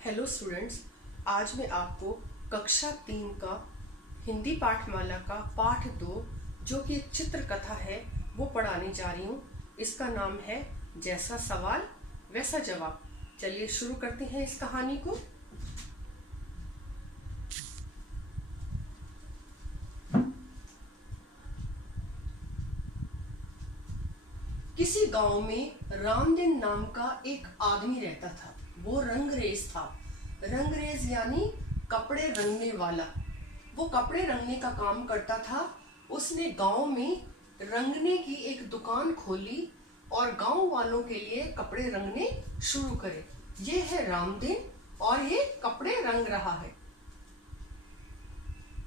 Hello students, आज मैं आपको कक्षा 3 का हिंदी पाठमाला का पाठ 2 जो कि एक चित्र कथा है वो पढ़ाने जा रही हूँ। इसका नाम है जैसा सवाल वैसा जवाब। चलिए शुरू करते हैं इस कहानी को। किसी गांव में रामदीन नाम का एक आदमी रहता था। वो रंगरेज था। रंगरेज यानी कपड़े रंगने वाला। वो कपड़े रंगने का काम करता था। उसने गांव में रंगने की एक दुकान खोली और गांव वालों के लिए कपड़े रंगने शुरू करे। ये है रामदीन और ये कपड़े रंग रहा है।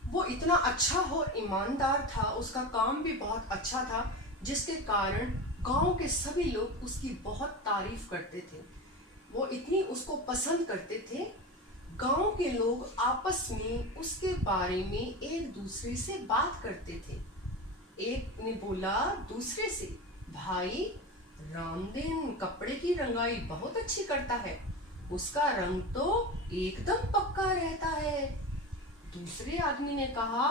वो इतना अच्छा और ईमानदार था, उसका काम भी बहुत अच्छा था, जिसके कारण गांव के सभी लोग उसकी बहुत तारीफ करते थे। वो इतनी उसको पसंद करते थे। गांव के लोग आपस में उसके बारे में एक दूसरे से बात करते थे। एक ने बोला दूसरे से, भाई रामदीन कपड़े की रंगाई बहुत अच्छी करता है, उसका रंग तो एकदम पक्का रहता है। दूसरे आदमी ने कहा,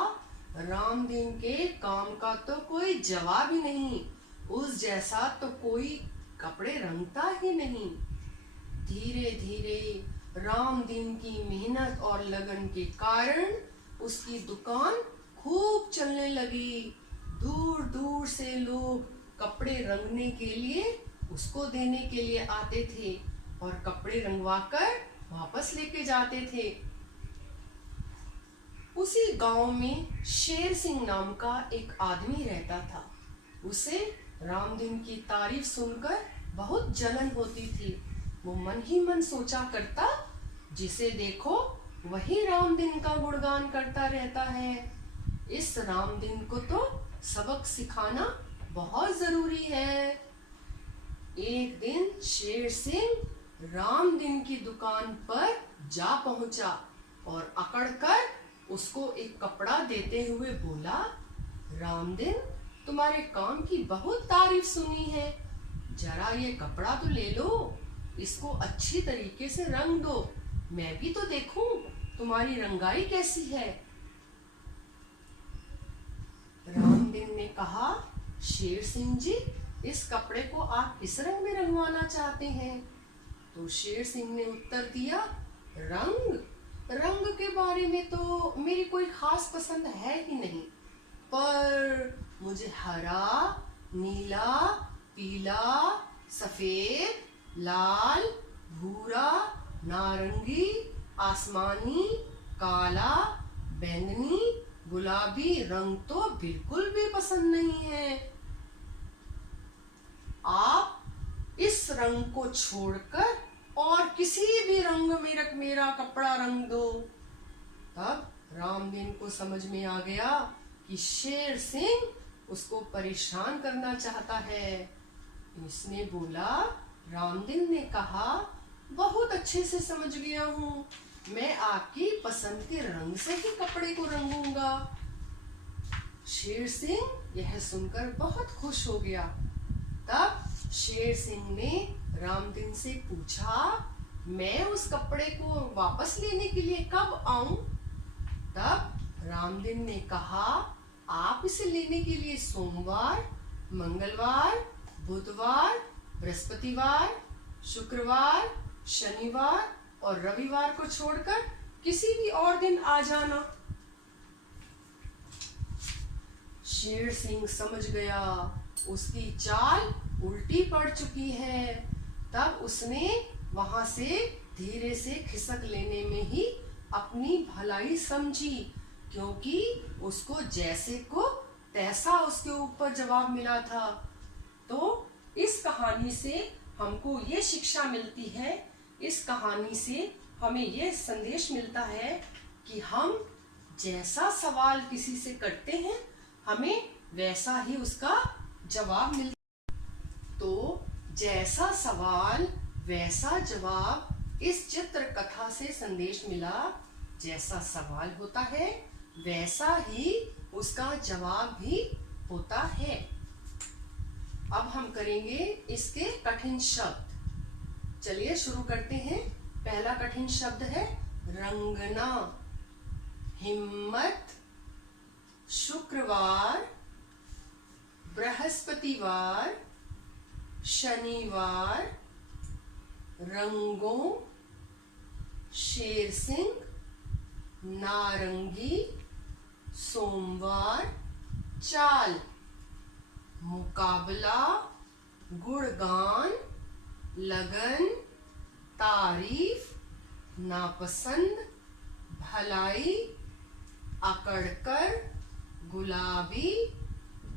रामदीन के काम का तो कोई जवाब ही नहीं, उस जैसा तो कोई कपड़े रंगता ही नहीं। धीरे धीरे रामदीन की मेहनत और लगन के कारण उसकी दुकान खूब चलने लगी। दूर दूर से लोग कपड़े रंगने के लिए उसको देने के लिए आते थे और कपड़े रंगवाकर वापस लेके जाते थे। उसी गांव में शेर सिंह नाम का एक आदमी रहता था। उसे रामदीन की तारीफ सुनकर बहुत जलन होती थी। वो मन ही मन सोचा करता, जिसे देखो वही रामदीन का गुणगान करता रहता है। इस रामदीन को तो सबक सिखाना बहुत जरूरी है। एक दिन शेर सिंह रामदीन की दुकान पर जा पहुंचा और अकड़कर उसको एक कपड़ा देते हुए बोला, रामदीन तुम्हारे काम की बहुत तारीफ सुनी है, जरा ये कपड़ा तो ले लो, इसको अच्छी तरीके से रंग दो, मैं भी तो देखूं तुम्हारी रंगाई कैसी है। रामदीन ने कहा, शेर सिंह जी, इस कपड़े को आप किस रंग में रंगवाना चाहते हैं? तो शेर सिंह ने उत्तर दिया, रंग के बारे में तो मेरी कोई खास पसंद है ही नहीं, पर मुझे हरा, नीला, पीला, सफेद, लाल, भूरा, नारंगी, आसमानी, काला, बैंगनी, गुलाबी रंग तो बिल्कुल भी पसंद नहीं है। आप इस रंग को छोड़कर और किसी भी रंग में मेरा कपड़ा रंग दो। तब रामदीन को समझ में आ गया कि शेर सिंह उसको परेशान करना चाहता है। इसने बोला, रामदीन ने कहा, बहुत अच्छे से समझ गया हूँ, मैं आपकी पसंद के रंग से ही कपड़े को रंगूंगा। शेर सिंह यह सुनकर बहुत खुश हो गया। तब शेर सिंह ने रामदीन से पूछा, मैं उस कपड़े को वापस लेने के लिए कब आऊं? तब रामदीन ने कहा, आप इसे लेने के लिए सोमवार, मंगलवार, बुधवार, बृहस्पतिवार, शुक्रवार, शनिवार और रविवार को छोड़कर किसी भी और दिन आ जाना। शेर सिंह समझ गया उसकी चाल उल्टी पड़ चुकी है। तब उसने वहां से धीरे से खिसक लेने में ही अपनी भलाई समझी, क्योंकि उसको जैसे को तैसा उसके ऊपर जवाब मिला था। तो इस कहानी से हमको ये शिक्षा मिलती है, इस कहानी से हमें ये संदेश मिलता है कि हम जैसा सवाल किसी से करते हैं, हमें वैसा ही उसका जवाब मिलता है। तो जैसा सवाल वैसा जवाब, इस चित्र कथा से संदेश मिला, जैसा सवाल होता है वैसा ही उसका जवाब भी होता है। अब हम करेंगे इसके कठिन शब्द। चलिए शुरू करते हैं। पहला कठिन शब्द है रंगना, हिम्मत, शुक्रवार, बृहस्पतिवार, शनिवार, रंगों, शेर सिंह, नारंगी, सोमवार, चाल, मुकाबला, गुणगान, लगन, तारीफ, नापसंद, भलाई, अकड़कर, गुलाबी,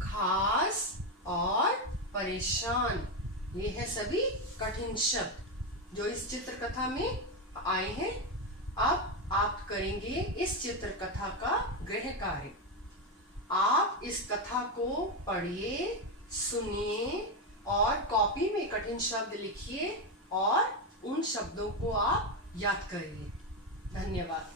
खास और परेशान। ये है सभी कठिन शब्द जो इस चित्र कथा में आए हैं। अब आप करेंगे इस चित्र कथा का गृह कार्य। आप इस कथा को पढ़िए, सुनिए और कॉपी में कठिन शब्द लिखिए और उन शब्दों को आप याद करिए। धन्यवाद।